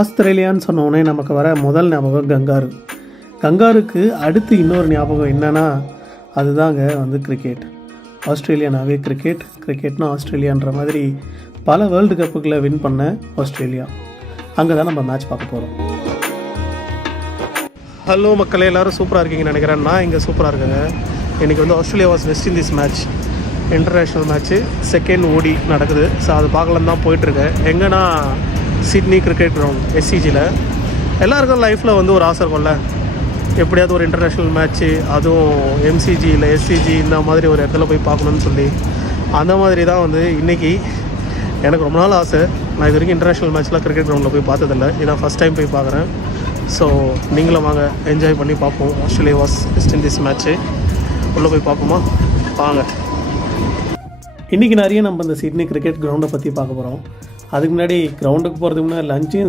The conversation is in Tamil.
ஆஸ்திரேலியான்னு சொன்னோடனே நமக்கு வர முதல் ஞாபகம் கங்காரு. கங்காருக்கு அடுத்து இன்னொரு ஞாபகம் என்னென்னா அதுதாங்க கிரிக்கெட். ஆஸ்திரேலியானாவே கிரிக்கெட்னா ஆஸ்திரேலியான்ற மாதிரி பல வேர்ல்டு கப்புகளை வின் பண்ண ஆஸ்திரேலியா. அங்கே தான் நம்ம மேட்ச் பார்க்க போகிறோம். ஹலோ மக்களே, எல்லோரும் சூப்பராக இருக்கீங்கன்னு நினைக்கிறேன். நான் இங்கே சூப்பராக இருக்கேங்க. இன்றைக்கி Australia was west Indies match, international match, second ஓடி நடக்குது. ஸோ அது பார்க்கலாம் தான் போயிட்டுருக்கேன். எங்கன்னா சிட்னி கிரிக்கெட் கிரவுண்ட் SCGயில். எல்லாருக்கும் லைஃப்பில் ஒரு ஆசை இருக்கும்ல, எப்படியாவது ஒரு இன்டர்நேஷ்னல் மேட்ச்சு, அதுவும் MCG இல்லை SCG இந்த மாதிரி ஒரு இடத்துல போய் பார்க்கணுன்னு சொல்லி. அந்த மாதிரி தான் இன்றைக்கி எனக்கு ரொம்ப நாள் ஆசை. நான் இது வரைக்கும் இன்டர்நேஷ்னல் மேட்ச்லாம் கிரிக்கெட் கிரவுண்டில் போய் பார்த்ததில்லை. இதான் ஃபஸ்ட் டைம் போய் பார்க்குறேன். ஸோ நீங்களும் வாங்க, என்ஜாய் பண்ணி பார்ப்போம். Australia was west Indies match உள்ளே போய் பார்ப்போமா? வாங்க. இன்றைக்கி நிறைய நம்ம இந்த சிட்னி கிரிக்கெட் கிரவுண்டை பற்றி பார்க்க போகிறோம். அதுக்கு முன்னாடி கிரவுண்டுக்கு போகிறதுக்கு முன்னாடி லஞ்சையும்